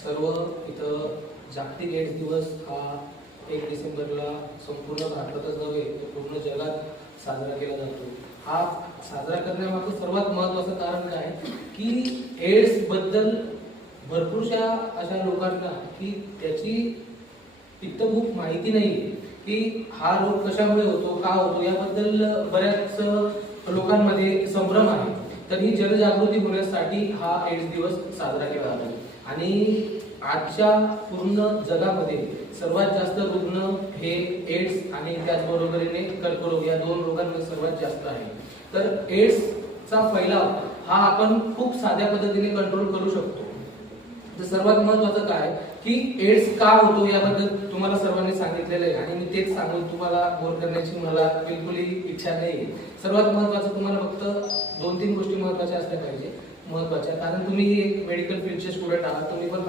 सर्व इथं जागतिक एड्स दिवस हा 1 डिसेंबरला संपूर्ण भारतातच नव्हे तर पूर्ण जगात साजरा केला जातो. हा साजरा करण्यामागचं सर्वात महत्त्वाचं कारण काय की एड्स बद्दल भरपूरशा अशा लोकांना की त्याची इतकं माहिती नाही की हा रोग कशामुळे होतो, का होतो, याबद्दल बऱ्याच लोकांमध्ये संभ्रम आहे. तर ही जनजागृती होण्यासाठी हा एड्स दिवस साजरा केला जातो. आणि आजच्या पूर्ण जगामध्ये सर्वात जास्त रुग्ण हे एड्स आणि त्याचबरोबरीने कर्करोग या दोन रोगांमध्ये सर्वात जास्त आहे. तर एड्सचा फैलाव हा आपण खूप साध्या पद्धतीने कंट्रोल करू शकतो. तर सर्वात महत्त्वाचं काय की एड्स का होतो याबद्दल तुम्हाला सर्वांनी सांगितलेलं आहे आणि मी तेच सांगून तुम्हाला बोर करण्याची मला बिलकुलही इच्छा नाही. सर्वात महत्त्वाचं तुम्हाला फक्त 2-3 गोष्टी महत्त्वाच्या असल्या पाहिजे. कारण तुम्ही एक मेडिकल फील्डचे स्टुडंट आहात, तुम्ही पण